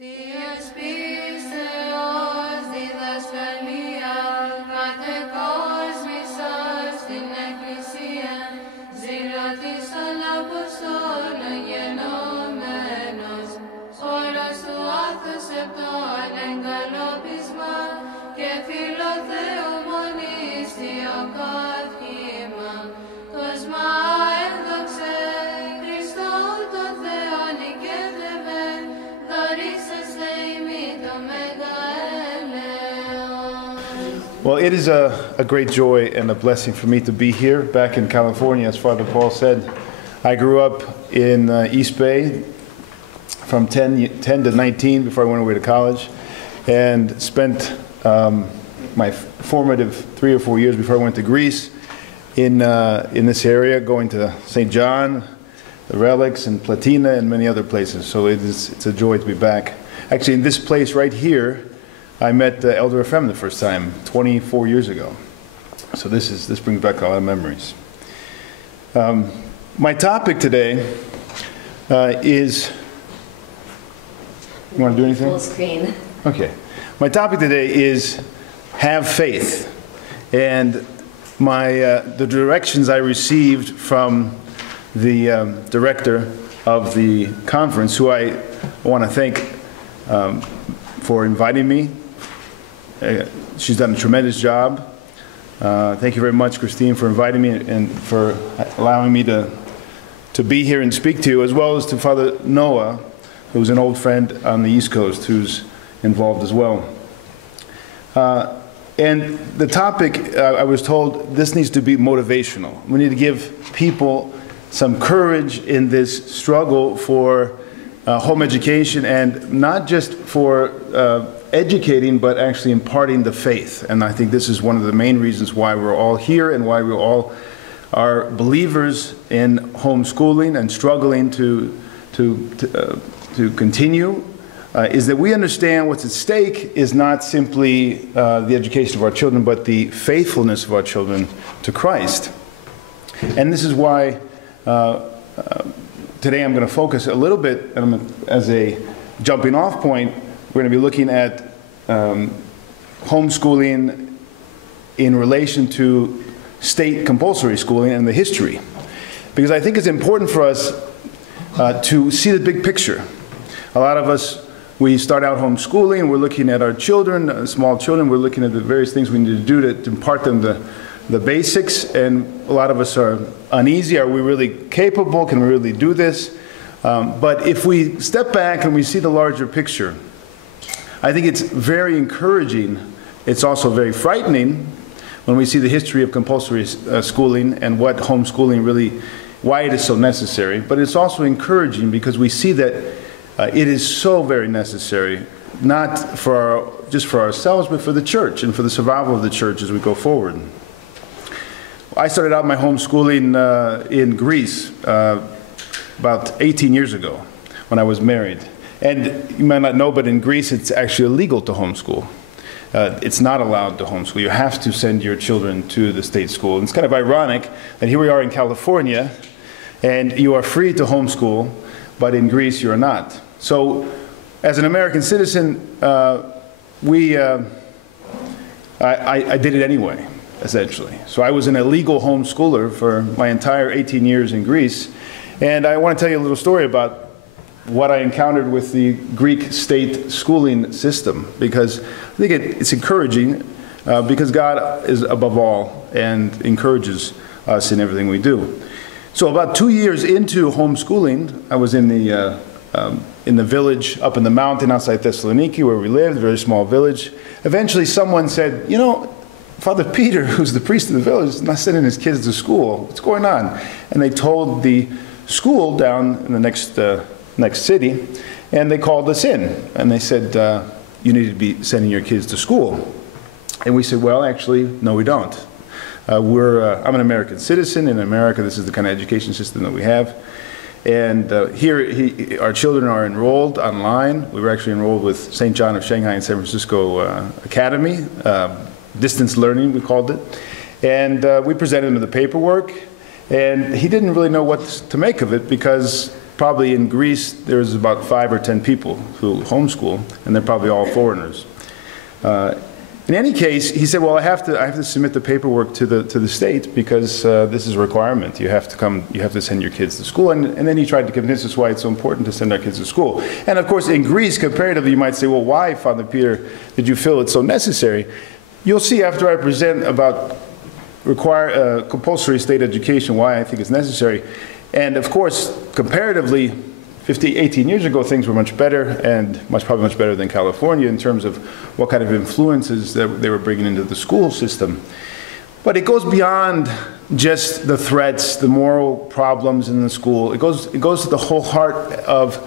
Θείας πίστεως διδασκαλία, κατεκόσμησα στην Εκκλησία, ζηλωτής των Αποστόλων γενόμενος, όλος του άθους επτών εγκαλόπισμα και φιλοθέου μονίστιο καύχημα, κόσμα ένδοξε, Χριστό το Θεό νικεύευε, δωρήσαστε ημί το μέγα έλεος. Well, it is a great joy and a blessing for me to be here back in California. As Father Paul said, I grew up in East Bay from 10 to 19 before I went away to college, and spent my formative 3 or 4 years before I went to Greece in this area, going to St. John, the Relics, and Platina, and many other places. So it's a joy to be back. Actually, in this place right here, I met Elder Ephrem the first time 24 years ago. So this brings back a lot of memories. My topic today is. You want to do anything? Full screen. Okay. My topic today is have faith, and the directions I received from the director of the conference, who I want to thank for inviting me. She's done a tremendous job. Thank you very much, Christine, for inviting me and for allowing me to be here and speak to you, as well as to Father Noah, who's an old friend on the East Coast, who's involved as well. And the topic, I was told, this needs to be motivational. We need to give people some courage in this struggle for home education, and not just for educating, but actually imparting the faith. And I think this is one of the main reasons why we're all here and why we all are believers in homeschooling and struggling to continue, is that we understand what's at stake is not simply the education of our children, but the faithfulness of our children to Christ. And this is why today I'm going to focus a little bit, as a jumping off point, we're going to be looking at homeschooling in relation to state compulsory schooling and the history. Because I think it's important for us to see the big picture. A lot of us, we start out homeschooling, we're looking at our children, small children, we're looking at the various things we need to do to impart them the basics, and a lot of us are uneasy. Are we really capable? Can we really do this? But if we step back and we see the larger picture, I think it's very encouraging. It's also very frightening when we see the history of compulsory schooling and what homeschooling really, why it is so necessary. But it's also encouraging because we see that it is so very necessary, not just for ourselves, but for the church and for the survival of the church as we go forward. I started out my homeschooling in Greece about 18 years ago when I was married. And you might not know, but in Greece it's actually illegal to homeschool. It's not allowed to homeschool. You have to send your children to the state school. And it's kind of ironic that here we are in California, and you are free to homeschool, but in Greece you are not. So, as an American citizen, I did it anyway, essentially. So I was an illegal homeschooler for my entire 18 years in Greece, and I want to tell you a little story about what I encountered with the Greek state schooling system, because I think it's encouraging, because God is above all and encourages us in everything we do. So about 2 years into homeschooling, I was in the village up in the mountain outside Thessaloniki where we lived, a very small village. Eventually someone said, you know, Father Peter, who's the priest of the village, is not sending his kids to school. What's going on? And they told the school down in the next city, and they called us in, and they said, you need to be sending your kids to school. And we said, well, actually, no, we don't. I'm an American citizen. In America, this is the kind of education system that we have. And here, our children are enrolled online. We were actually enrolled with St. John of Shanghai and San Francisco Academy, distance learning, we called it. And we presented him the paperwork, and he didn't really know what to make of it, because probably in Greece there's about 5 or 10 people who homeschool, and they're probably all foreigners. In any case, he said, well, I have to submit the paperwork to the state because this is a requirement. You have to send your kids to school. And then he tried to convince us why it's so important to send our kids to school. And of course, in Greece, comparatively, you might say, well, why, Father Peter, did you feel it's so necessary? You'll see after I present about compulsory state education, why I think it's necessary. And of course, comparatively, 18 years ago, things were much better, and probably much better than California in terms of what kind of influences that they were bringing into the school system. But it goes beyond just the threats, the moral problems in the school. It goes to the whole heart of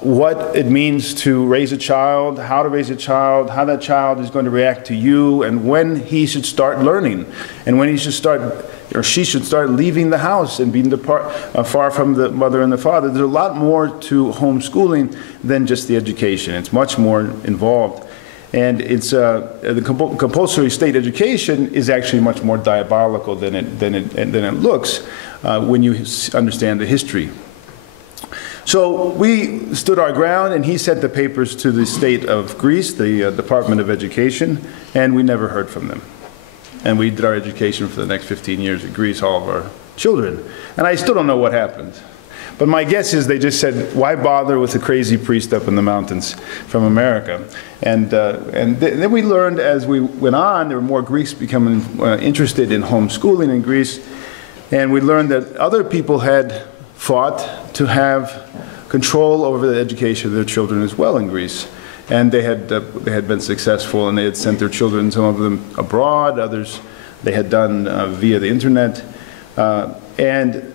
what it means to raise a child, how to raise a child, how that child is going to react to you, and when he should start learning, and when he should start, or she should start leaving the house and being far from the mother and the father. There's a lot more to homeschooling than just the education. It's much more involved. And it's the compulsory state education is actually much more diabolical than it looks when you understand the history. So we stood our ground, and he sent the papers to the state of Greece, the Department of Education, and we never heard from them. And we did our education for the next 15 years in Greece, all of our children. And I still don't know what happened. But my guess is they just said, why bother with a crazy priest up in the mountains from America? And then we learned as we went on, there were more Greeks becoming interested in homeschooling in Greece. And we learned that other people had fought to have control over the education of their children as well in Greece. And they had been successful, and they had sent their children, some of them abroad, others they had done via the internet. And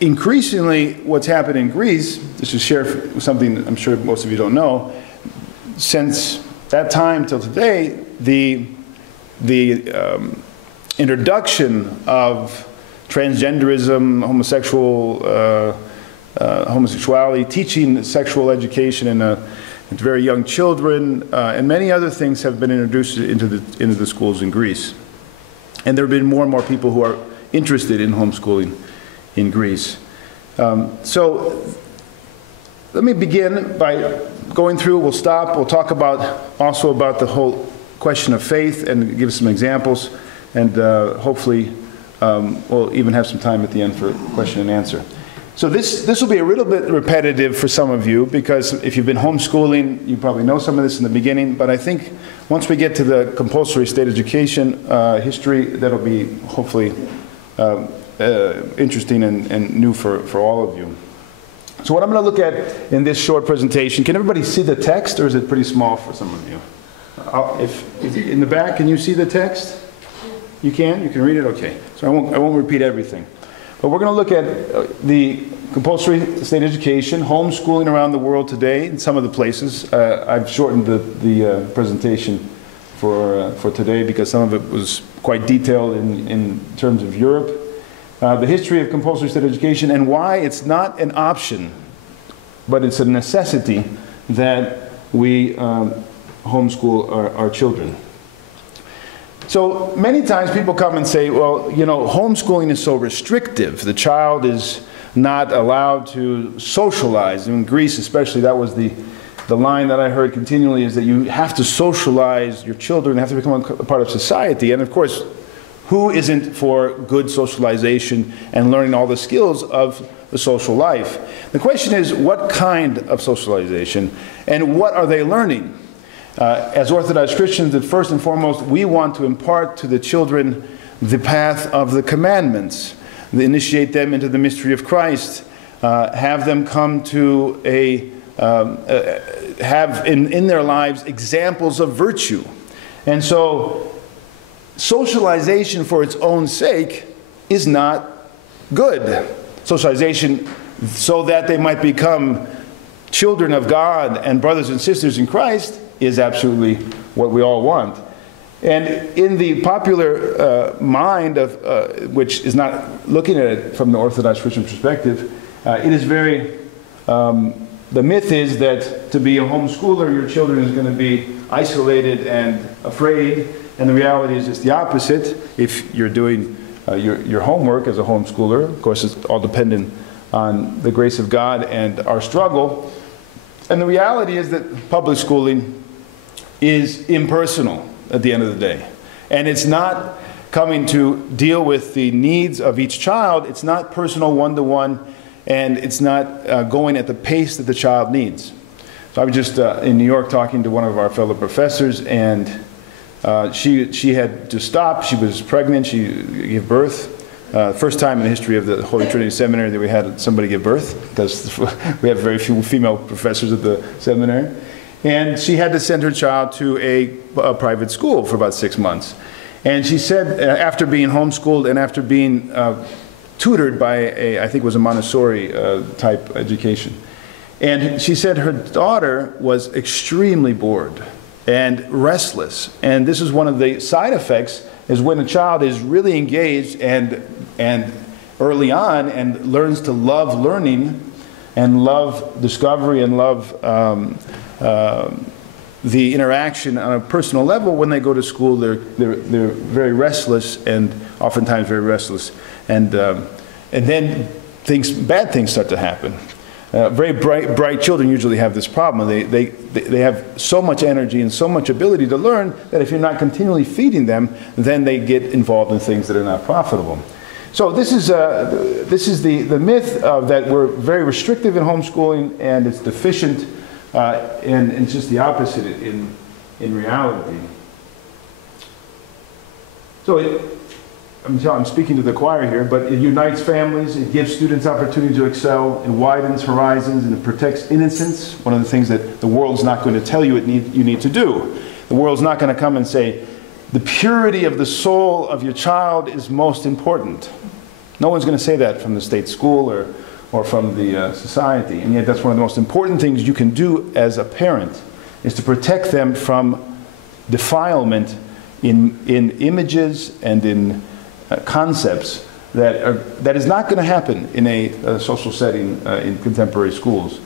increasingly, what's happened in Greece, just to share something I'm sure most of you don't know, since that time till today, the introduction of transgenderism, homosexuality, teaching sexual education into very young children, and many other things have been introduced into the schools in Greece. And there have been more and more people who are interested in homeschooling in Greece. So let me begin by going through, we'll stop, we'll talk also about the whole question of faith and give some examples, and hopefully we'll even have some time at the end for question and answer. So this will be a little bit repetitive for some of you, because if you've been homeschooling, you probably know some of this in the beginning, but I think once we get to the compulsory state education history, that'll be hopefully interesting and new for all of you. So what I'm going to look at in this short presentation, can everybody see the text, or is it pretty small for some of you? If in the back, can you see the text? You can? You can read it? Okay. So I won't repeat everything. But we're going to look at the compulsory state education, homeschooling around the world today in some of the places. I've shortened the presentation for today because some of it was quite detailed in terms of Europe. The history of compulsory state education and why it's not an option, but it's a necessity that we homeschool our children. So many times people come and say, well, you know, homeschooling is so restrictive. The child is not allowed to socialize. In Greece especially, that was the line that I heard continually, is that you have to socialize your children, have to become a part of society. And of course, who isn't for good socialization and learning all the skills of the social life? The question is, what kind of socialization and what are they learning? As Orthodox Christians, that first and foremost, we want to impart to the children the path of the commandments, initiate them into the mystery of Christ, have them come to have in their lives examples of virtue. And so socialization for its own sake is not good. Socialization so that they might become children of God and brothers and sisters in Christ is absolutely what we all want. And in the popular mind of, which is not looking at it from the Orthodox Christian perspective, it is very, the myth is that to be a homeschooler, your children is going to be isolated and afraid, and the reality is just the opposite. If you're doing your homework as a homeschooler, of course it's all dependent on the grace of God and our struggle. And the reality is that public schooling is impersonal at the end of the day. And it's not coming to deal with the needs of each child. It's not personal one-to-one, and it's not going at the pace that the child needs. So I was just in New York talking to one of our fellow professors, and she had to stop. She was pregnant. She gave birth. First time in the history of the Holy Trinity Seminary that we had somebody give birth, because we have very few female professors at the seminary. And she had to send her child to a private school for about 6 months. And she said, after being homeschooled and after being tutored by I think it was a Montessori type education. And she said her daughter was extremely bored and restless. And this is one of the side effects, is when a child is really engaged and early on and learns to love learning and love discovery and love the interaction on a personal level. When they go to school, they're very restless, and oftentimes very restless. And then bad things start to happen. Very bright children usually have this problem. They have so much energy and so much ability to learn that if you're not continually feeding them, then they get involved in things that are not profitable. So this is the myth that we're very restrictive in homeschooling and it's deficient, and it's just the opposite in reality. So I'm speaking to the choir here, but it unites families, it gives students opportunity to excel, it widens horizons, and it protects innocence, one of the things that the world's not going to tell you you need to do. The world's not going to come and say, the purity of the soul of your child is most important. No one's going to say that from the state school or from the society, and yet that's one of the most important things you can do as a parent, is to protect them from defilement in images and in concepts that is not going to happen in a social setting in contemporary schools.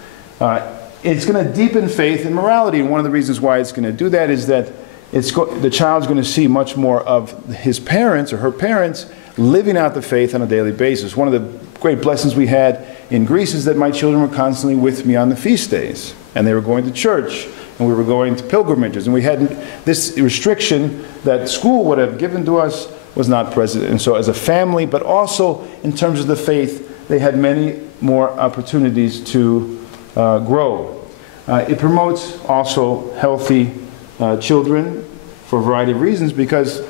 It's going to deepen faith and morality, and one of the reasons why it's going to do that is that the child's going to see much more of his parents or her parents living out the faith on a daily basis. One of the great blessings we had in Greece is that my children were constantly with me on the feast days, and they were going to church, and we were going to pilgrimages, and we had this restriction that school would have given to us was not present. And so as a family, but also in terms of the faith, they had many more opportunities to grow. It promotes also healthy children for a variety of reasons, because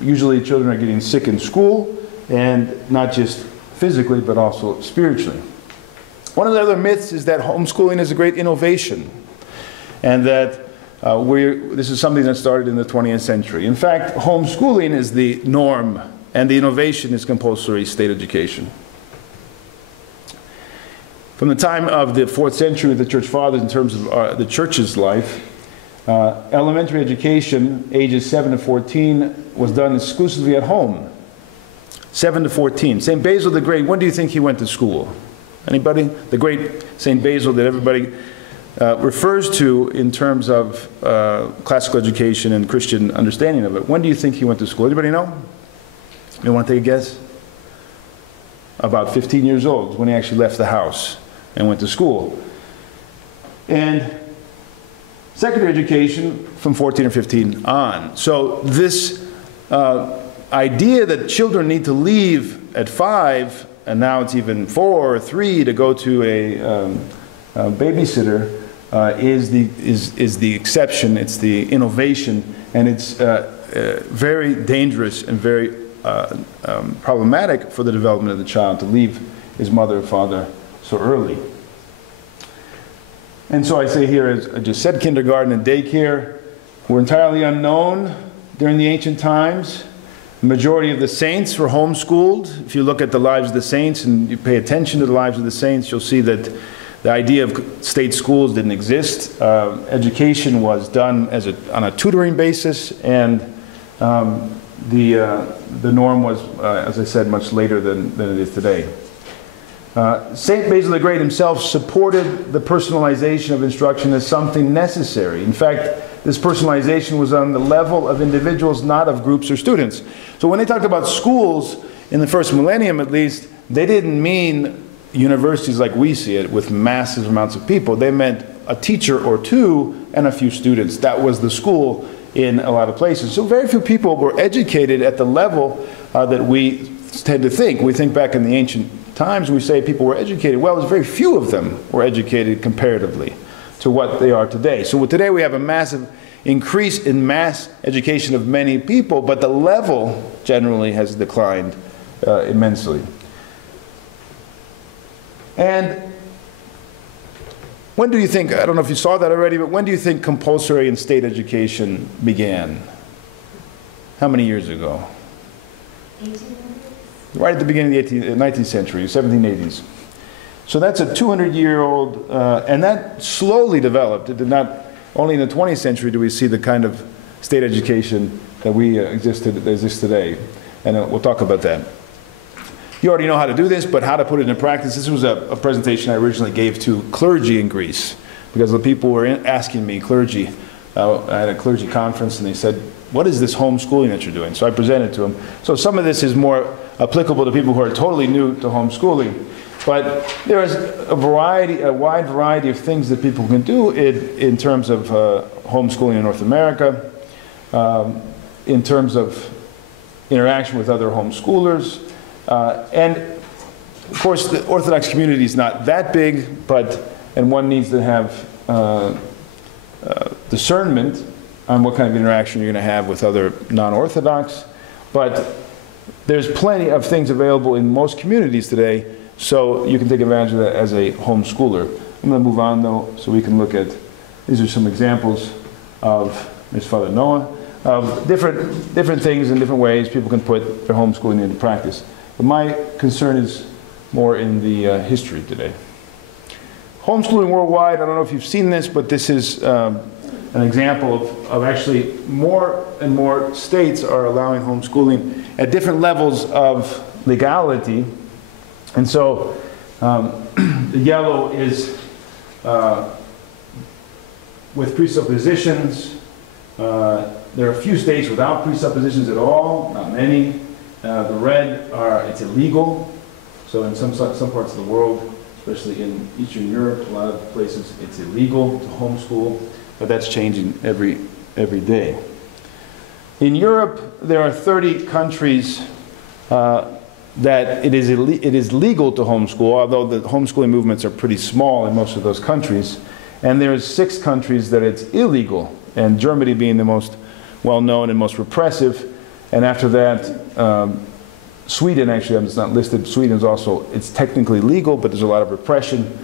usually children are getting sick in school, and not just physically, but also spiritually. One of the other myths is that homeschooling is a great innovation, and that this is something that started in the 20th century. In fact, homeschooling is the norm, and the innovation is compulsory state education. From the time of the 4th century with the Church Fathers, in terms of the Church's life, elementary education, ages 7 to 14, was done exclusively at home. 7 to 14. St. Basil the Great, when do you think he went to school? Anybody? The great St. Basil that everybody refers to in terms of classical education and Christian understanding of it. When do you think he went to school? Anybody know? You want to take a guess? About 15 years old, when he actually left the house and went to school. And secondary education from 14 or 15 on. So this idea that children need to leave at 5, and now it's even 4 or 3 to go to a babysitter, is the exception. It's the innovation, and it's very dangerous and very problematic for the development of the child to leave his mother or father so early. And so I say here, as I just said, kindergarten and daycare were entirely unknown during the ancient times. The majority of the saints were homeschooled. If you look at the lives of the saints and you pay attention to the lives of the saints, you'll see that the idea of state schools didn't exist. Education was done on a tutoring basis, and the norm was, as I said, much later than it is today. St. Basil the Great himself supported the personalization of instruction as something necessary. In fact, this personalization was on the level of individuals, not of groups or students. So when they talked about schools, in the first millennium at least, they didn't mean universities like we see it with massive amounts of people. They meant a teacher or two and a few students. That was the school in a lot of places. So very few people were educated at the level that we tend to think. We think back in the ancient times, we say people were educated. Well, there's very few of them were educated comparatively to what they are today. So today we have a massive increase in mass education of many people, but the level generally has declined immensely. And when do you think, I don't know if you saw that already, but when do you think compulsory and state education began? How many years ago? 1800s? Right at the beginning of the 19th century, 1780s. So that's a 200-year-old, and that slowly developed. It did not, only in the 20th century do we see the kind of state education that exists today. And we'll talk about that. You already know how to do this, but how to put it into practice. This was a presentation I originally gave to clergy in Greece, because the people were asking me, clergy, I had a clergy conference, and they said, what is this homeschooling that you're doing? So I presented to them. So some of this is more applicable to people who are totally new to homeschooling. But there is a wide variety of things that people can do in terms of homeschooling in North America, in terms of interaction with other homeschoolers. And of course, the Orthodox community is not that big, and one needs to have discernment on what kind of interaction you're going to have with other non-Orthodox. But there's plenty of things available in most communities today, so you can take advantage of that as a homeschooler. I'm going to move on, though, so we can look at, these are some examples of, there's Father Noah, of different things and different ways people can put their homeschooling into practice. But my concern is more in the history today. Homeschooling worldwide, I don't know if you've seen this, but this is an example of actually more and more states are allowing homeschooling at different levels of legality. And so the yellow is with presuppositions. There are a few states without presuppositions at all, not many. The red it's illegal. So in some parts of the world, especially in Eastern Europe, a lot of places it's illegal to homeschool, but that's changing every day. In Europe, there are 30 countries that it is legal to homeschool, although the homeschooling movements are pretty small in most of those countries. And there's 6 countries that it's illegal, and Germany being the most well-known and most repressive. And after that, Sweden, actually, it's not listed. Sweden is also, it's technically legal, but there's a lot of repression.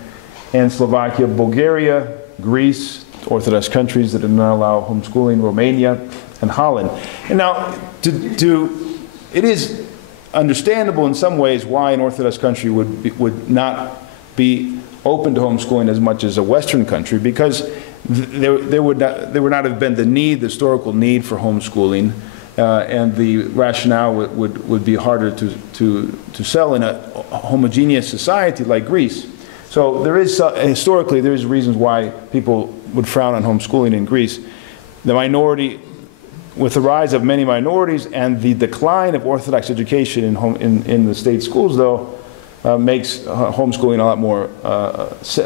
And Slovakia, Bulgaria, Greece, Orthodox countries that do not allow homeschooling, Romania, and Holland. And now, it is understandable in some ways why an Orthodox country would not be open to homeschooling as much as a Western country, because there would not have been the historical need for homeschooling, and the rationale would be harder to sell in a homogeneous society like Greece. So there is, historically, there is reasons why people would frown on homeschooling in Greece. The minority, with the rise of many minorities and the decline of Orthodox education in the state schools, though, makes homeschooling a lot more,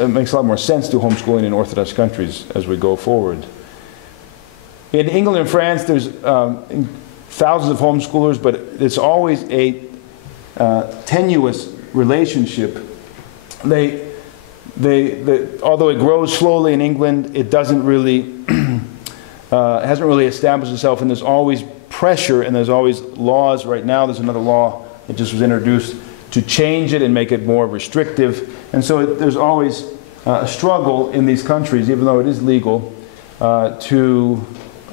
makes a lot more sense to homeschooling in Orthodox countries as we go forward. In England and France, there's thousands of homeschoolers, but it's always a tenuous relationship. Although it grows slowly in England, it doesn't really, hasn't really established itself, and there's always pressure, and there's always laws. Right now, there's another law that just was introduced to change it and make it more restrictive. And so there's always a struggle in these countries, even though it is legal, to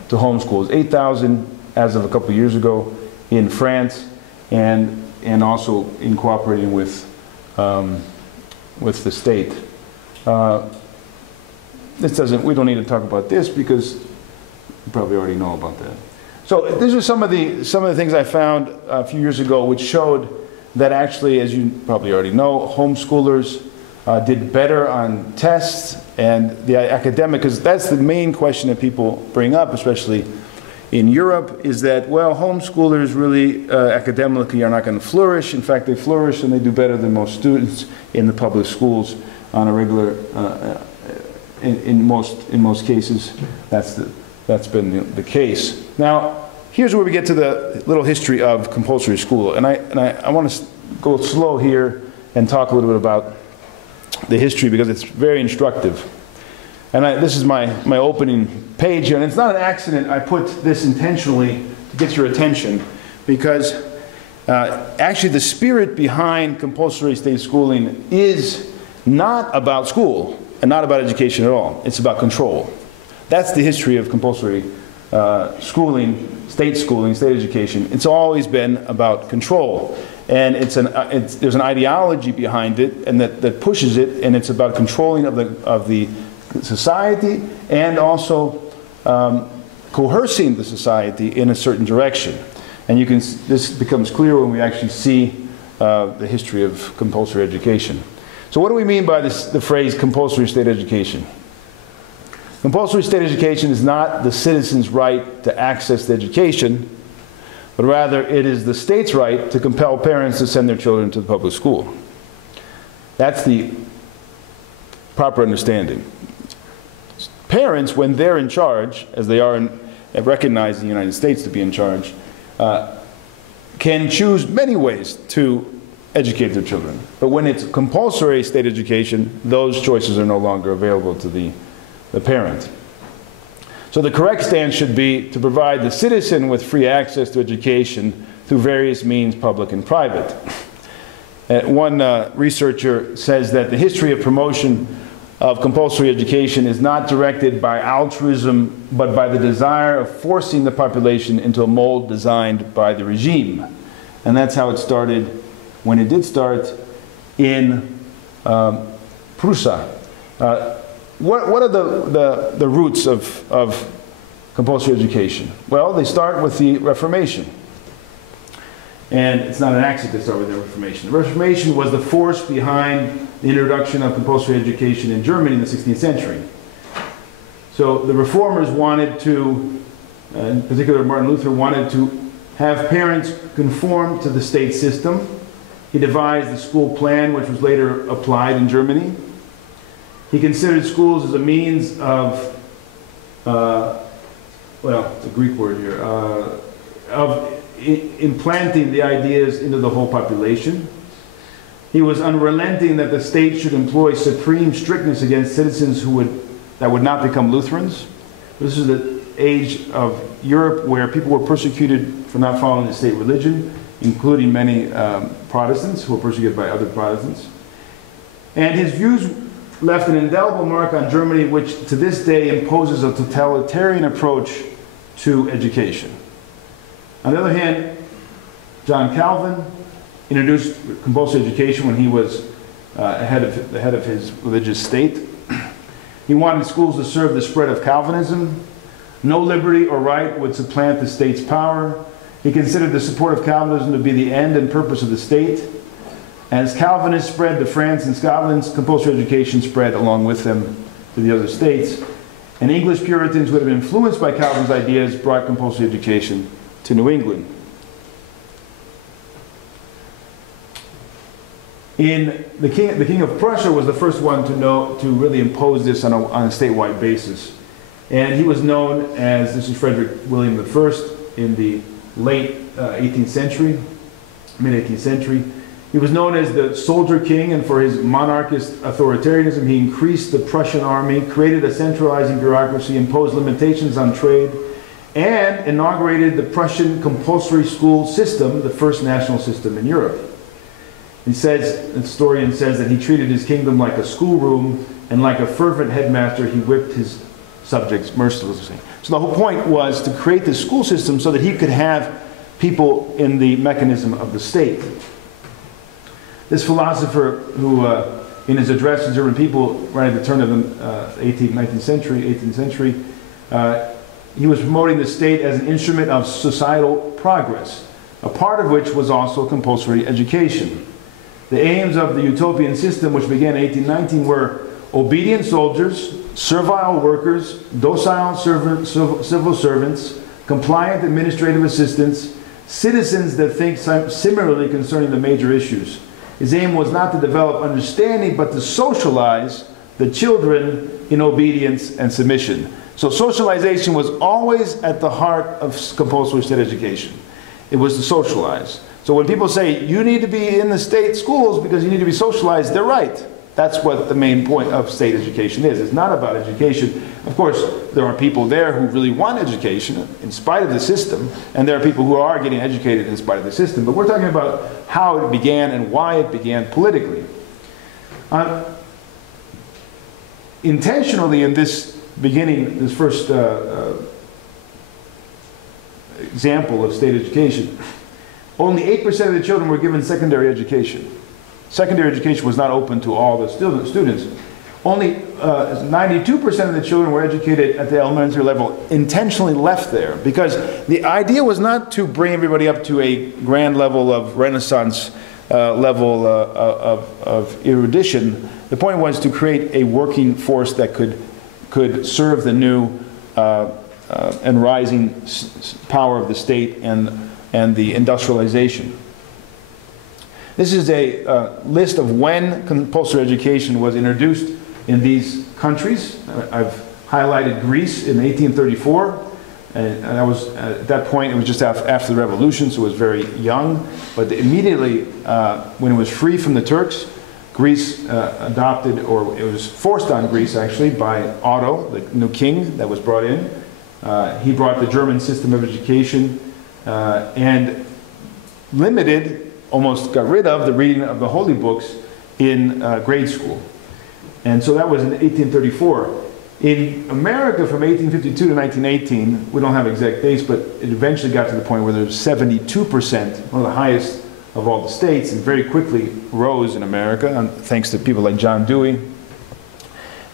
homeschool. 8,000 as of a couple of years ago in France, and also in cooperating with the state. We don't need to talk about this because you probably already know about that. So these are some of the things I found a few years ago, which showed that actually, as you probably already know, homeschoolers did better on tests and the academic, because that's the main question that people bring up, especially in Europe is that, well, homeschoolers really academically are not going to flourish. In fact, they flourish and they do better than most students in the public schools on a regular, in most cases. That's been the case. Now, here's where we get to the little history of compulsory school. And I want to go slow here and talk a little bit about the history because it's very instructive. And this is my opening page here, and it's not an accident I put this intentionally to get your attention, because actually the spirit behind compulsory state schooling is not about school and not about education at all. It's about control. That's the history of compulsory schooling, state education. It's always been about control. And there's an ideology behind it and that pushes it, and it's about controlling of the society and also coercing the society in a certain direction. And this becomes clear when we actually see the history of compulsory education. So what do we mean by the phrase compulsory state education? Compulsory state education is not the citizen's right to access to education, but rather it is the state's right to compel parents to send their children to the public school. That's the proper understanding. Parents, when they're in charge, as they are recognized in the United States to be in charge, can choose many ways to educate their children. But when it's compulsory state education, those choices are no longer available to the parent. So the correct stance should be to provide the citizen with free access to education through various means, public and private. One researcher says that the history of promotion of compulsory education is not directed by altruism, but by the desire of forcing the population into a mold designed by the regime. And that's how it started when it did start in Prussia. What are the roots of compulsory education? Well, they start with the Reformation. And it's not an accident they start with the Reformation. The Reformation was the force behind the introduction of compulsory education in Germany in the 16th century. So the reformers wanted to, in particular Martin Luther, wanted to have parents conform to the state system. He devised the school plan, which was later applied in Germany. He considered schools as a means of, well, it's a Greek word here, of implanting the ideas into the whole population. He was unrelenting that the state should employ supreme strictness against citizens that would not become Lutherans. This is the age of Europe where people were persecuted for not following the state religion, including many Protestants who were persecuted by other Protestants. And his views left an indelible mark on Germany, which to this day imposes a totalitarian approach to education. On the other hand, John Calvin introduced compulsory education when he was the head of his religious state. He wanted schools to serve the spread of Calvinism. No liberty or right would supplant the state's power. He considered the support of Calvinism to be the end and purpose of the state. As Calvinists spread to France and Scotland, compulsory education spread along with them to the other states. And English Puritans who had been influenced by Calvin's ideas brought compulsory education to New England. The King of Prussia was the first one to really impose this on a statewide basis. And he was known as, this is Frederick William I in the late 18th century, mid-18th century. He was known as the Soldier King, and for his monarchist authoritarianism, he increased the Prussian army, created a centralizing bureaucracy, imposed limitations on trade, and inaugurated the Prussian compulsory school system, the first national system in Europe. He says, the historian says that he treated his kingdom like a schoolroom, and like a fervent headmaster, he whipped his subjects mercilessly. So the whole point was to create this school system so that he could have people in the mechanism of the state. This philosopher who, in his address to German people right at the turn of the 18th century, he was promoting the state as an instrument of societal progress, a part of which was also compulsory education. The aims of the utopian system, which began in 1819, were obedient soldiers, servile workers, docile civil servants, compliant administrative assistants, citizens that think similarly concerning the major issues. His aim was not to develop understanding, but to socialize the children in obedience and submission. So socialization was always at the heart of compulsory state education. It was to socialize. So when people say, you need to be in the state schools because you need to be socialized, they're right. That's what the main point of state education is. It's not about education. Of course, there are people there who really want education in spite of the system, and there are people who are getting educated in spite of the system. But we're talking about how it began and why it began politically. Intentionally in this beginning, this first example of state education, only 8% of the children were given secondary education. Secondary education was not open to all the students. Only 92% of the children were educated at the elementary level, intentionally left there, because the idea was not to bring everybody up to a grand level of Renaissance level of erudition. The point was to create a working force that could serve the new and rising power of the state and the industrialization. This is a list of when compulsory education was introduced in these countries. I've highlighted Greece in 1834, and that was, at that point, it was just after the revolution, so it was very young. But immediately, when it was free from the Turks, Greece adopted, or it was forced on Greece actually, by Otto, the new king that was brought in. He brought the German system of education and limited, almost got rid of, the reading of the holy books in grade school. And so that was in 1834. In America, from 1852 to 1918, we don't have exact dates, but it eventually got to the point where there was 72%, one of the highest of all the states, and very quickly rose in America, thanks to people like John Dewey,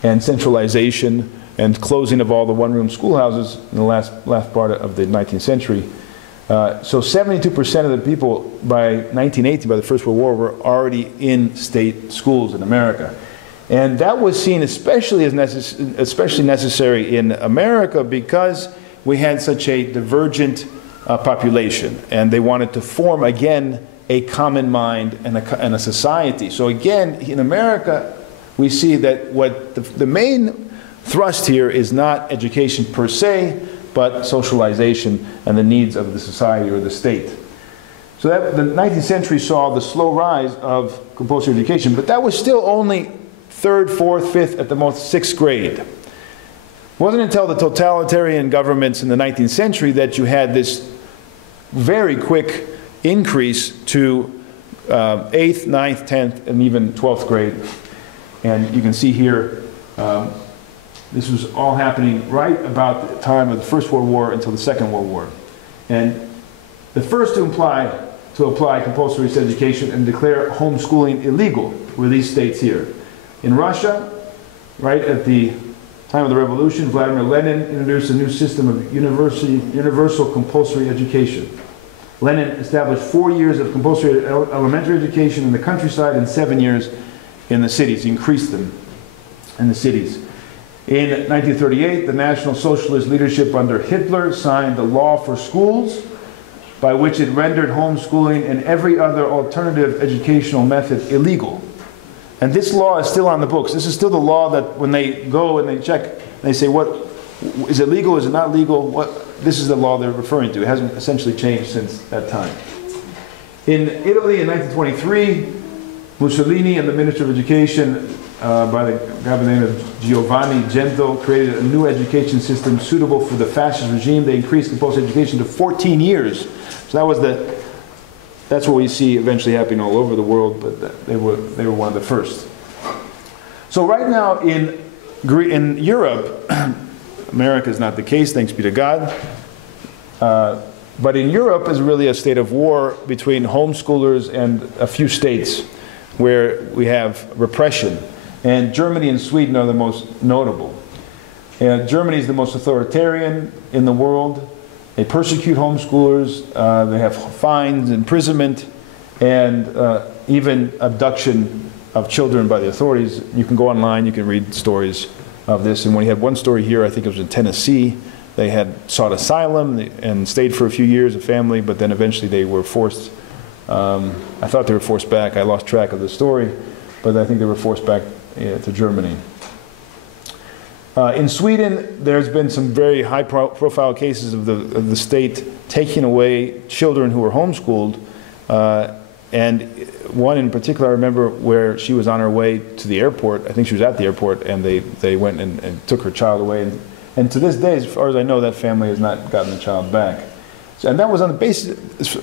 and centralization and closing of all the one-room schoolhouses in the last part of the 19th century. So 72% of the people by 1918, by the First World War, were already in state schools in America. And that was seen especially necessary in America because we had such a divergent population, and they wanted to form again a common mind and a society. So again, in America, we see that what the main thrust here is not education per se, but socialization and the needs of the society or the state. So that the 19th century saw the slow rise of compulsory education, but that was still only 3rd, 4th, 5th, at the most 6th grade. It wasn't until the totalitarian governments in the 19th century that you had this very quick increase to 8th, 9th, 10th, and even 12th grade. And you can see here, this was all happening right about the time of the First World War until the Second World War. And the first to apply compulsory education and declare homeschooling illegal were these states here. In Russia, right at the time of the revolution, Vladimir Lenin introduced a new system of universal compulsory education. Lenin established 4 years of compulsory elementary education in the countryside and 7 years in the cities. He increased them in the cities. In 1938, the National Socialist leadership under Hitler signed the Law for Schools, by which it rendered homeschooling and every other alternative educational method illegal. And this law is still on the books. This is still the law that when they go and they check, they say, what, is it legal, is it not legal? This is the law they're referring to. It hasn't essentially changed since that time. In Italy in 1923, Mussolini and the Minister of Education, by the guy by the name of Giovanni Gento, created a new education system suitable for the fascist regime. They increased compulsory education to 14 years. So that's what we see eventually happening all over the world, but they were one of the first. So right now in Europe, America is not the case, thanks be to God. But in Europe is really a state of war between homeschoolers and a few states where we have repression. And Germany and Sweden are the most notable. Germany is the most authoritarian in the world. They persecute homeschoolers, they have fines, imprisonment, and even abduction of children by the authorities. You can go online, you can read stories of this. And when you have one story here, I think it was in Tennessee, They had sought asylum and stayed for a few years, a family, but then eventually they were forced. I thought they were forced back. I lost track of the story, but I think they were forced back to Germany. In Sweden, there's been some very high-profile cases of the state taking away children who were homeschooled, and one in particular I remember where she was on her way to the airport. I think she was at the airport, and they went and took her child away. And to this day, as far as I know, that family has not gotten the child back. So, and that was on the basis,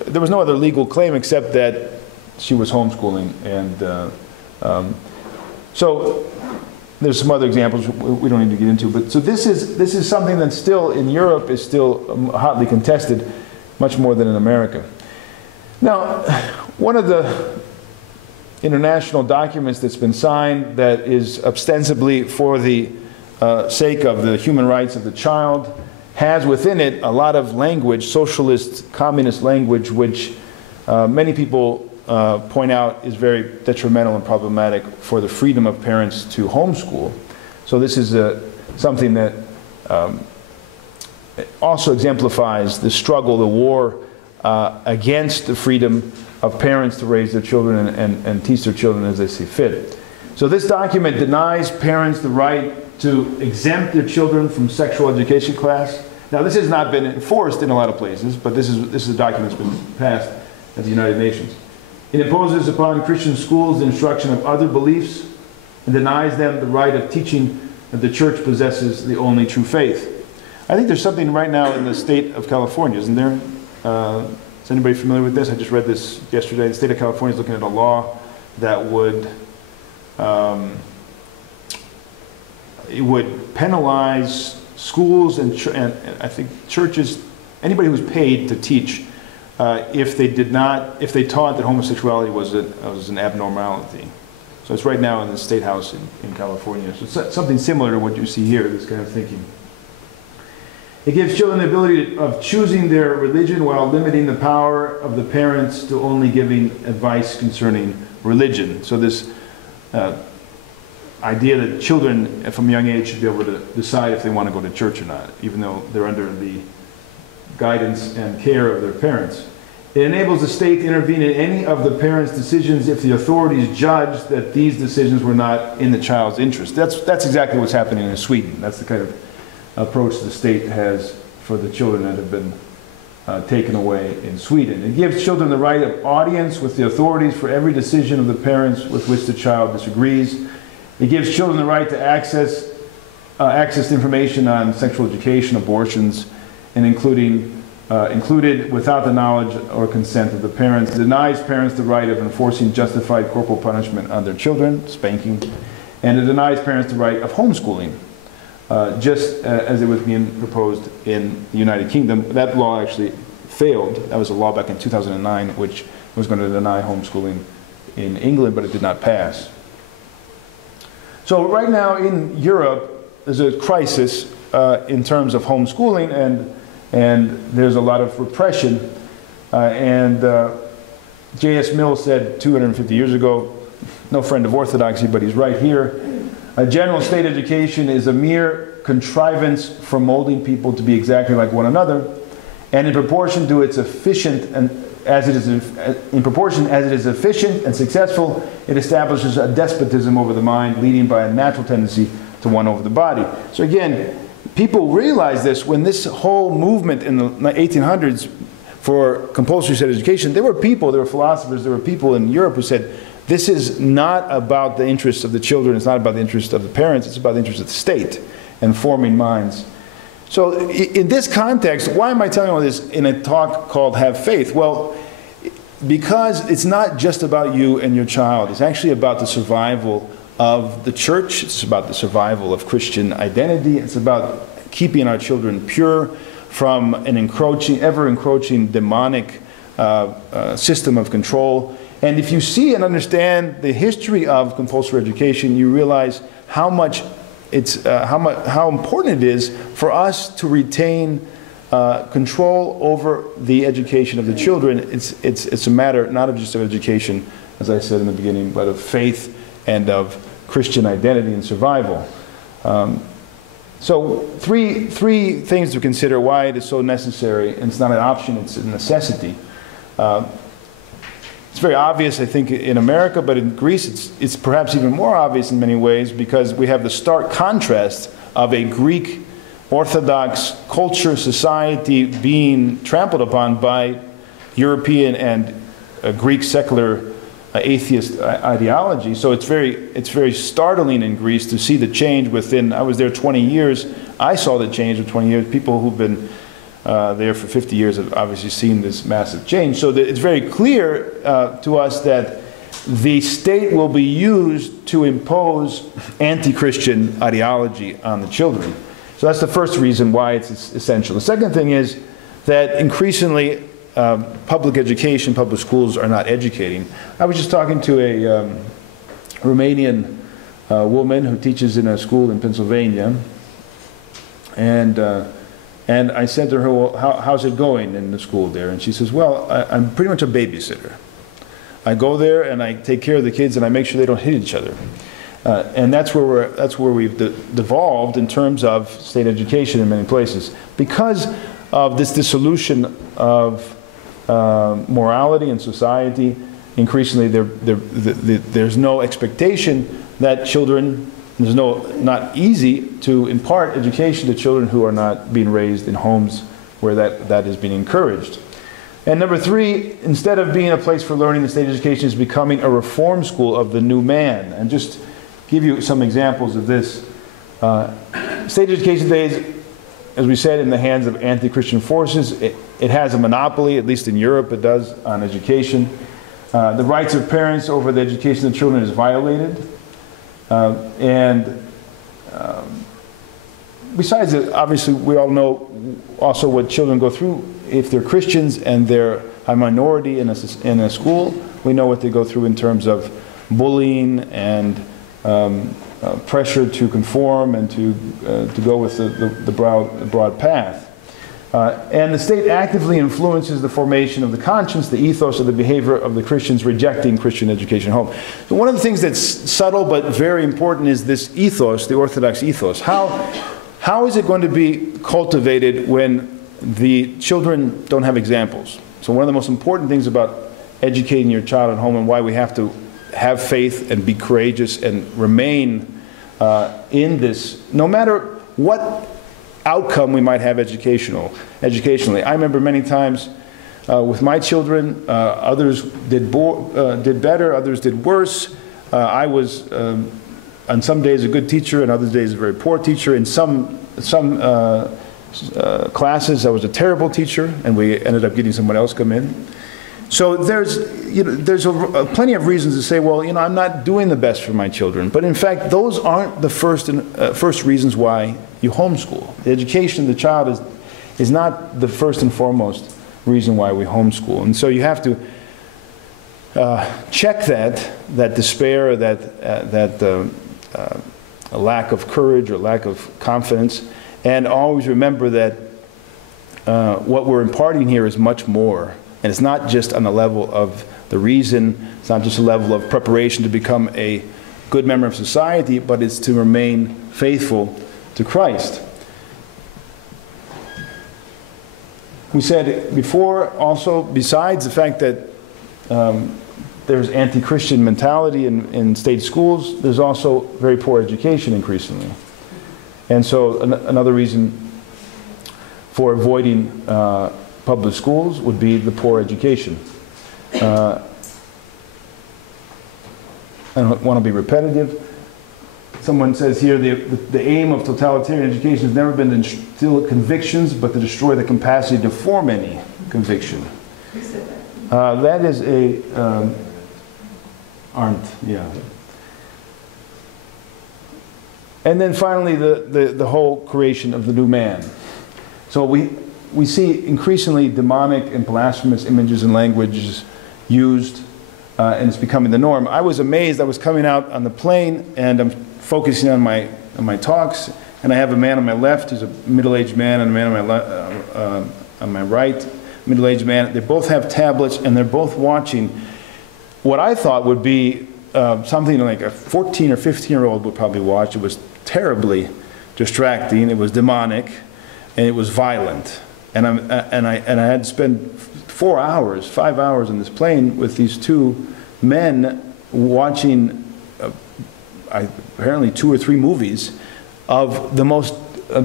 there was no other legal claim except that she was homeschooling. And so there's some other examples we don't need to get into. But so this is something that still in Europe is still hotly contested, much more than in America. Now, one of the international documents that's been signed that is ostensibly for the sake of the human rights of the child has within it a lot of language, socialist, communist language, which many people point out is very detrimental and problematic for the freedom of parents to homeschool. So this is something that also exemplifies the struggle, the war against the freedom of parents to raise their children and teach their children as they see fit. So this document denies parents the right to exempt their children from sexual education class. Now this has not been enforced in a lot of places, but this is a document that's been passed at the United Nations. It imposes upon Christian schools the instruction of other beliefs and denies them the right of teaching that the church possesses the only true faith. I think there's something right now in the state of California, isn't there? Is anybody familiar with this? I just read this yesterday. The state of California is looking at a law that would it would penalize schools and I think churches, anybody who's paid to teach, if they taught that homosexuality was an abnormality. So it's right now in the State House in California. So it's something similar to what you see here, this kind of thinking. It gives children the ability of choosing their religion while limiting the power of the parents to only giving advice concerning religion. So this idea that children from a young age should be able to decide if they want to go to church or not, even though they're under the guidance and care of their parents. It enables the state to intervene in any of the parents' decisions if the authorities judge that these decisions were not in the child's interest. That's exactly what's happening in Sweden. That's the kind of approach the state has for the children that have been taken away in Sweden. It gives children the right of audience with the authorities for every decision of the parents with which the child disagrees. It gives children the right to access information on sexual education, abortions, and included without the knowledge or consent of the parents. It denies parents the right of enforcing justified corporal punishment on their children, spanking, and it denies parents the right of homeschooling, just as it was being proposed in the United Kingdom. That law actually failed. That was a law back in 2009 which was going to deny homeschooling in England, but it did not pass. So right now in Europe, there's a crisis in terms of homeschooling, and there's a lot of repression. J.S. Mill said 250 years ago, no friend of orthodoxy, but he's right here, a general state education is a mere contrivance for molding people to be exactly like one another, and in proportion to its efficient and as it is efficient and successful, it establishes a despotism over the mind, leading by a natural tendency to one over the body. So again, people realize this when this whole movement in the 1800s for compulsory sex education, there were philosophers, there were people in Europe who said, this is not about the interests of the children, it's not about the interests of the parents, it's about the interests of the state and forming minds. So in this context, why am I telling you all this in a talk called Have Faith? Well, because it's not just about you and your child. It's actually about the survival of the church. It's about the survival of Christian identity. It's about keeping our children pure from an ever-encroaching demonic system of control. And if you see and understand the history of compulsory education, you realize how much how important it is for us to retain control over the education of the children. It's a matter not of just of education, as I said in the beginning, but of faith and of Christian identity and survival. So three things to consider why it is so necessary, and it's not an option, it's a necessity. It's very obvious, I think, in America, but in Greece it's perhaps even more obvious in many ways because we have the stark contrast of a Greek Orthodox culture, society being trampled upon by European and Greek secular atheist ideology. So it's very startling in Greece to see the change within. I was there 20 years. I saw the change in 20 years. People who've been there for 50 years have obviously seen this massive change. So it's very clear to us that the state will be used to impose anti-Christian ideology on the children. So that's the first reason why it's essential. The second thing is that increasingly public education, public schools are not educating. I was just talking to a Romanian woman who teaches in a school in Pennsylvania, and I said to her, well, how's it going in the school there? And she says, well, I'm pretty much a babysitter. I go there and I take care of the kids and I make sure they don't hit each other. And that's where we've devolved in terms of state education in many places. Because of this dissolution of morality and society, increasingly there's no expectation that children, not easy to impart education to children who are not being raised in homes where that is being encouraged. And number three, instead of being a place for learning, the state education is becoming a reform school of the new man. And just give you some examples of this. State education today is, as we said, in the hands of anti-Christian forces. It has a monopoly, at least in Europe it does, on education. The rights of parents over the education of children is violated. Besides it, obviously we all know also what children go through if they're Christians and they're a minority in a school. We know what they go through in terms of bullying and pressure to conform and to go with the broad path. And the state actively influences the formation of the conscience, the ethos of the behavior of the Christians rejecting Christian education at home. So one of the things that's subtle but very important is this ethos, the Orthodox ethos. How is it going to be cultivated when the children don't have examples? So one of the most important things about educating your child at home and why we have to have faith and be courageous and remain in this, no matter what outcome we might have educationally. I remember many times with my children, others did better, others did worse. I was on some days a good teacher, and other days a very poor teacher. In some classes I was a terrible teacher, and we ended up getting someone else come in. So there's plenty of reasons to say, well, I'm not doing the best for my children. But in fact, those aren't the first reasons why you homeschool. The education of the child is not the first and foremost reason why we homeschool. And so you have to check that despair, that lack of courage or lack of confidence, and always remember that what we're imparting here is much more. And it's not just on the level of the reason, it's not just a level of preparation to become a good member of society, but it's to remain faithful to Christ. We said before also, besides the fact that there's anti-Christian mentality in state schools, there's also very poor education increasingly. And so another reason for avoiding public schools would be the poor education. I don't want to be repetitive. Someone says here the aim of totalitarian education has never been to instill convictions, but to destroy the capacity to form any conviction. Who said that? That is a Arndt, yeah. And then finally, the whole creation of the new man. So we see increasingly demonic and blasphemous images and languages used, and it's becoming the norm. I was amazed. I was coming out on the plane, and I'm focusing on my talks, and I have a man on my left who's a middle-aged man, and a man on my right, middle-aged man. They both have tablets, and they're both watching what I thought would be something like a 14 or 15-year-old would probably watch. It was terribly distracting, it was demonic, and it was violent. And I had to spend 5 hours in this plane with these two men watching apparently 2 or 3 movies of the most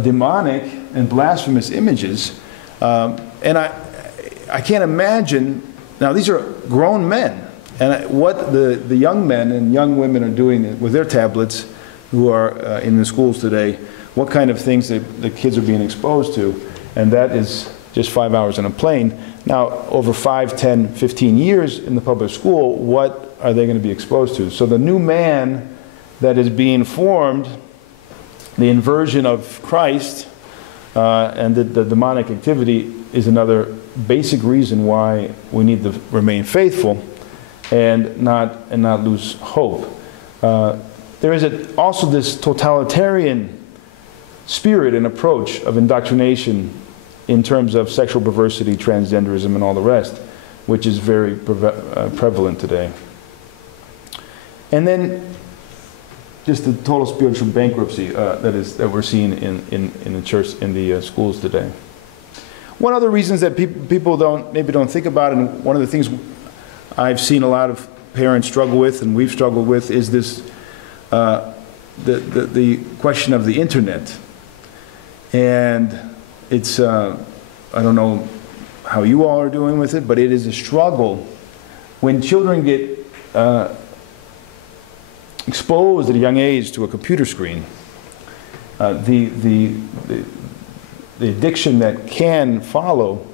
demonic and blasphemous images. And I can't imagine, now these are grown men, and what the young men and young women are doing with their tablets who are in the schools today, what kind of things the kids are being exposed to, and that is just 5 hours on a plane. Now, over 5, 10, 15 years in the public school, what are they going to be exposed to? So the new man that is being formed, the inversion of Christ, and the demonic activity is another basic reason why we need to remain faithful and not lose hope. There is also this totalitarian spirit and approach of indoctrination in terms of sexual perversity, transgenderism, and all the rest, which is very prevalent today. And then just the total spiritual bankruptcy that we're seeing in the church, in the schools today. One of the reasons that people maybe don't think about, and one of the things I've seen a lot of parents struggle with, and we've struggled with, is this the question of the internet. And it's I don't know how you all are doing with it, but it is a struggle when children get exposed at a young age to a computer screen. The addiction that can follow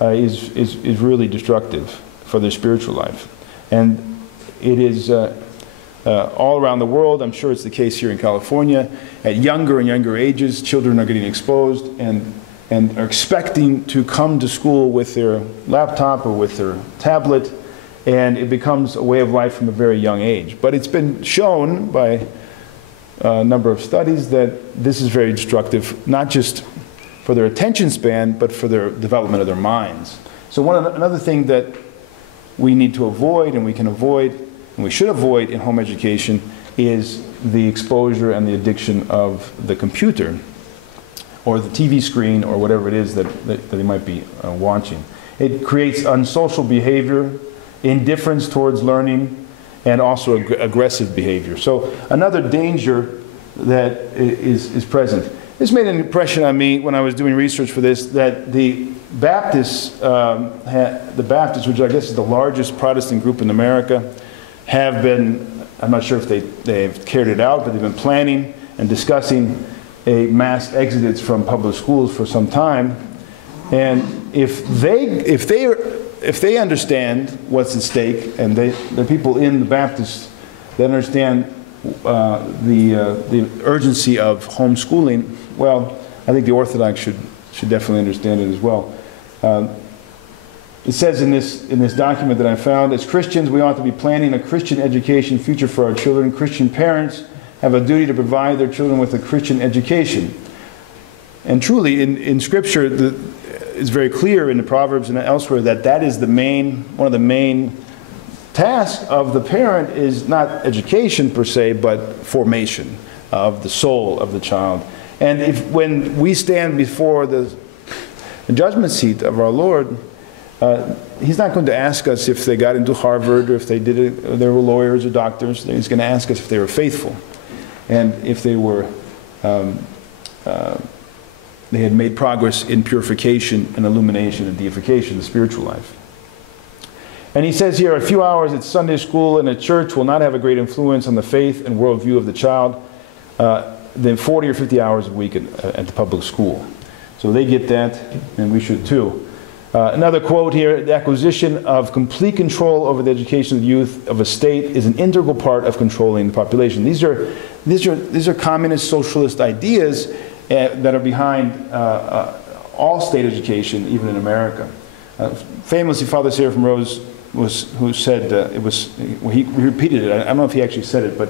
is really destructive for their spiritual life. And it is all around the world. I'm sure it's the case here in California. At younger and younger ages, children are getting exposed and are expecting to come to school with their laptop or with their tablet, and it becomes a way of life from a very young age. But it's been shown by a number of studies that this is very destructive, not just for their attention span, but for their development of their minds. So another thing that we need to avoid, and we can avoid, and we should avoid in home education, is the exposure and the addiction of the computer or the TV screen or whatever it is that they might be watching. It creates unsocial behavior, indifference towards learning, and also aggressive behavior. So another danger that is present. This made an impression on me when I was doing research for this, that the Baptists, which I guess is the largest Protestant group in America, have been, I'm not sure if they've carried it out, but they've been planning and discussing a mass exodus from public schools for some time. And if they understand what's at stake, and the people in the Baptists that understand the urgency of homeschooling, well, I think the Orthodox should definitely understand it as well. It says in this document that I found, as Christians, we ought to be planning a Christian education future for our children. Christian parents have a duty to provide their children with a Christian education. And truly, in Scripture, it's very clear in the Proverbs and elsewhere that is one of the main tasks of the parent is not education per se, but formation of the soul of the child. And when we stand before the judgment seat of our Lord, He's not going to ask us if they got into Harvard or if they were lawyers or doctors. He's going to ask us if they were faithful and if they had made progress in purification and illumination and deification, the spiritual life. And he says here, a few hours at Sunday school and at church will not have a great influence on the faith and worldview of the child than 40 or 50 hours a week at the public school. So they get that, and we should too. Another quote here, the acquisition of complete control over the education of the youth of a state is an integral part of controlling the population. These are communist socialist ideas that are behind all state education, even in America. Famously, Father Seraphim Rose who said, he repeated it, I don't know if he actually said it, but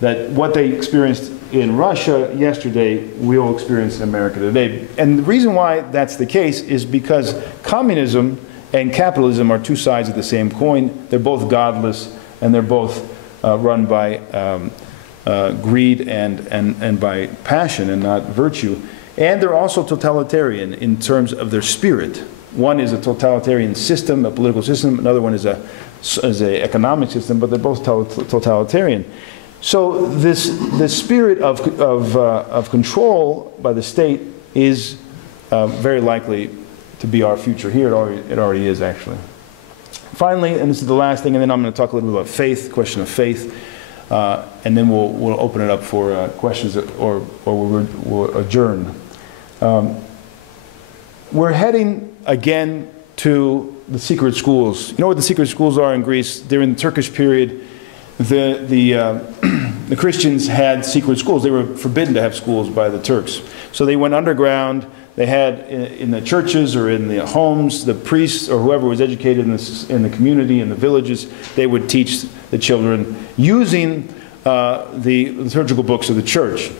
that what they experienced in Russia yesterday, we'll experience in America today. And the reason why that's the case is because communism and capitalism are two sides of the same coin. They're both godless, and they're both run by greed and by passion and not virtue. And they're also totalitarian in terms of their spirit. One is a totalitarian system, a political system. Another one is a economic system, but they're both totalitarian. So this spirit of control by the state is very likely to be our future here. It already is, actually. Finally, and this is the last thing, and then I'm going to talk a little bit about faith, question of faith, and then we'll open it up for questions or we'll adjourn. We're heading again to the secret schools. You know what the secret schools are in Greece? During the Turkish period, the Christians had secret schools. They were forbidden to have schools by the Turks. So they went underground. They had in the churches or in the homes, the priests or whoever was educated in the community, in the villages, they would teach the children using the liturgical books of the church.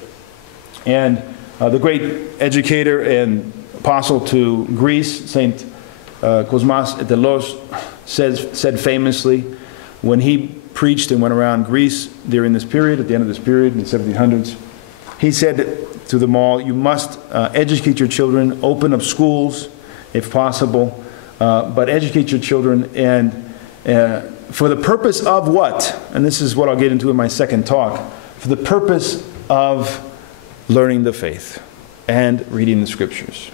And the great educator and apostle to Greece, Saint Cosmas Etelos, said famously, when he preached and went around Greece during this period, at the end of this period in the 1700s, he said to them all, you must educate your children, open up schools if possible, but educate your children, and for the purpose of what? And this is what I'll get into in my second talk. For the purpose of learning the faith and reading the scriptures.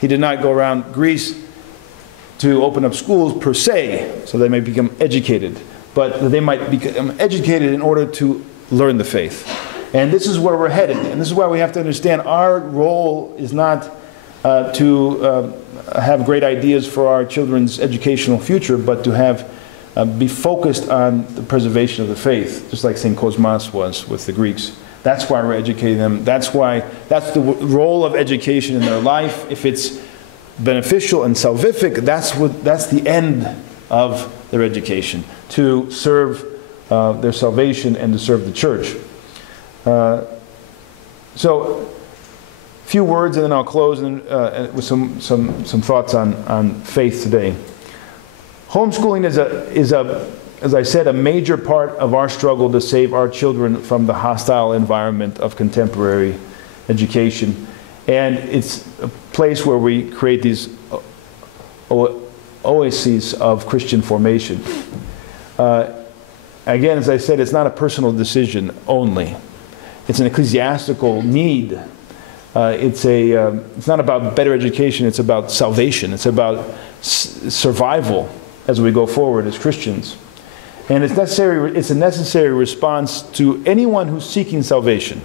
He did not go around Greece to open up schools per se, so they may become educated, but that they might become educated in order to learn the faith. And this is where we're headed. And this is why we have to understand our role is not to have great ideas for our children's educational future, but to have be focused on the preservation of the faith, just like St. Cosmas was with the Greeks. That's why we're educating them. That's the role of education in their life. If it's beneficial and salvific, that's the end of their education, to serve their salvation and to serve the church. So, a few words, and then I'll close with some thoughts on faith today. Homeschooling is as I said, a major part of our struggle to save our children from the hostile environment of contemporary education, and it's a place where we create these oases of Christian formation. Again, as I said, it's not a personal decision only. It's an ecclesiastical need. It's not about better education, it's about salvation. It's about survival as we go forward as Christians. And it's a necessary response to anyone who's seeking salvation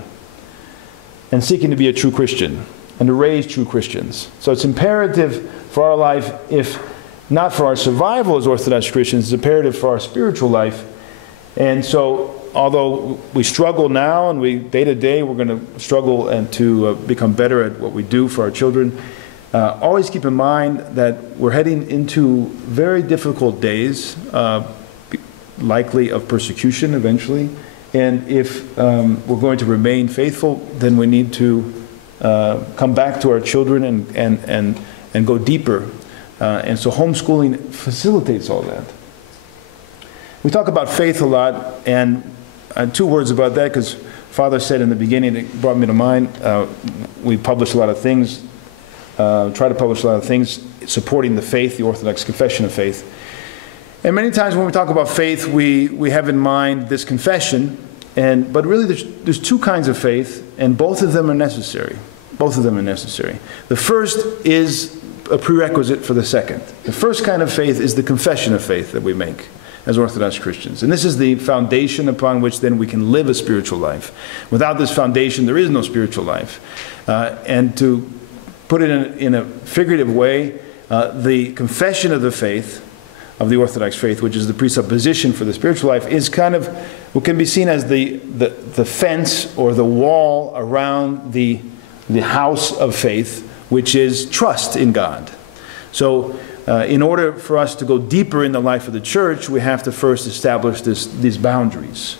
and seeking to be a true Christian and to raise true Christians. So it's imperative for our life, if not for our survival as Orthodox Christians, it's imperative for our spiritual life. And so, although we struggle now, and day to day we're going to struggle and to become better at what we do for our children, always keep in mind that we're heading into very difficult days, likely of persecution eventually. And if we're going to remain faithful, then we need to come back to our children and go deeper. And so homeschooling facilitates all that. We talk about faith a lot, and two words about that, because Father said in the beginning, it brought me to mind, we publish a lot of things, try to publish a lot of things supporting the faith, the Orthodox confession of faith. And many times when we talk about faith, we have in mind this confession, but really there's two kinds of faith, and both of them are necessary. Both of them are necessary. The first is a prerequisite for the second. The first kind of faith is the confession of faith that we make as Orthodox Christians. And this is the foundation upon which then we can live a spiritual life. Without this foundation, there is no spiritual life. And to put it in a figurative way, the confession of the faith, of the Orthodox faith, which is the presupposition for the spiritual life, is kind of what can be seen as the fence or the wall around the house of faith, which is trust in God. So in order for us to go deeper in the life of the church, we have to first establish these boundaries.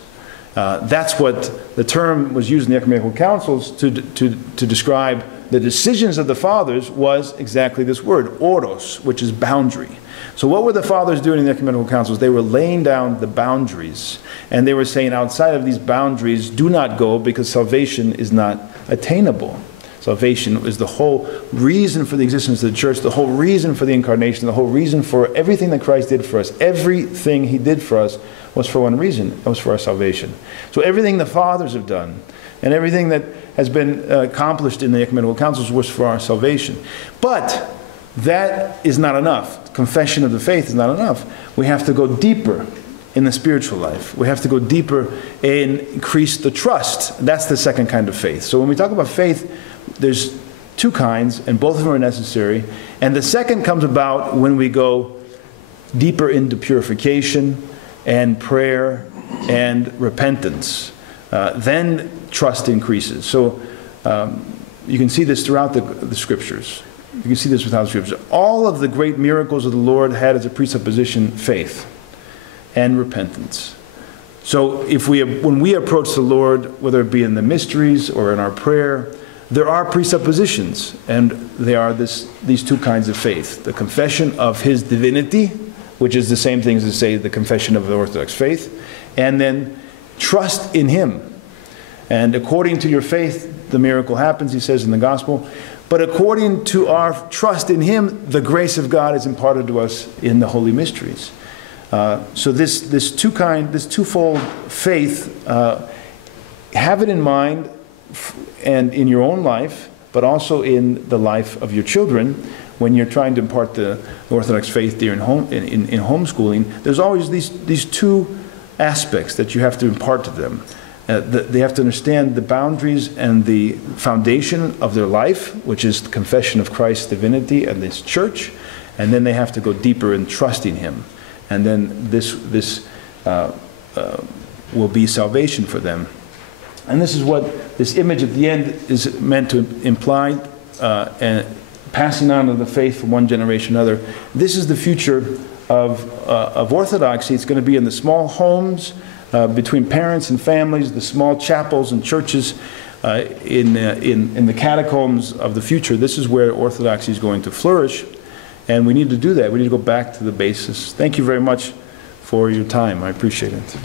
That's what the term was used in the ecumenical councils to describe the decisions of the fathers, was exactly this word, oros, which is boundary. So what were the fathers doing in the ecumenical councils? They were laying down the boundaries, and they were saying outside of these boundaries, do not go, because salvation is not attainable. Salvation is the whole reason for the existence of the church, the whole reason for the incarnation, the whole reason for everything that Christ did for us. Everything he did for us was for one reason. It was for our salvation. So everything the fathers have done, and everything that has been accomplished in the ecumenical councils was for our salvation. But that is not enough. Confession of the faith is not enough. We have to go deeper in the spiritual life. We have to go deeper and increase the trust. That's the second kind of faith. So when we talk about faith, there's two kinds, and both of them are necessary. And the second comes about when we go deeper into purification and prayer and repentance. Then trust increases. So you can see this throughout the scriptures. You can see this without scriptures. All of the great miracles of the Lord had as a presupposition faith and repentance. So when we approach the Lord, whether it be in the mysteries or in our prayer, there are presuppositions, and they are these two kinds of faith. The confession of his divinity, which is the same thing as to say the confession of the Orthodox faith, and then trust in him. And according to your faith, the miracle happens, he says in the gospel. But according to our trust in him, the grace of God is imparted to us in the holy mysteries. So this twofold faith, have it in mind and in your own life, but also in the life of your children. When you're trying to impart the Orthodox faith there in homeschooling, there's always these two aspects that you have to impart to them. They have to understand the boundaries and the foundation of their life, which is the confession of Christ's divinity and this church, and then they have to go deeper in trusting him. And then this will be salvation for them. And this is what this image at the end is meant to imply, and passing on of the faith from one generation to another. This is the future of Orthodoxy. It's going to be in the small homes, between parents and families, the small chapels and churches, in the catacombs of the future. This is where Orthodoxy is going to flourish, and we need to do that. We need to go back to the basis. Thank you very much for your time. I appreciate it.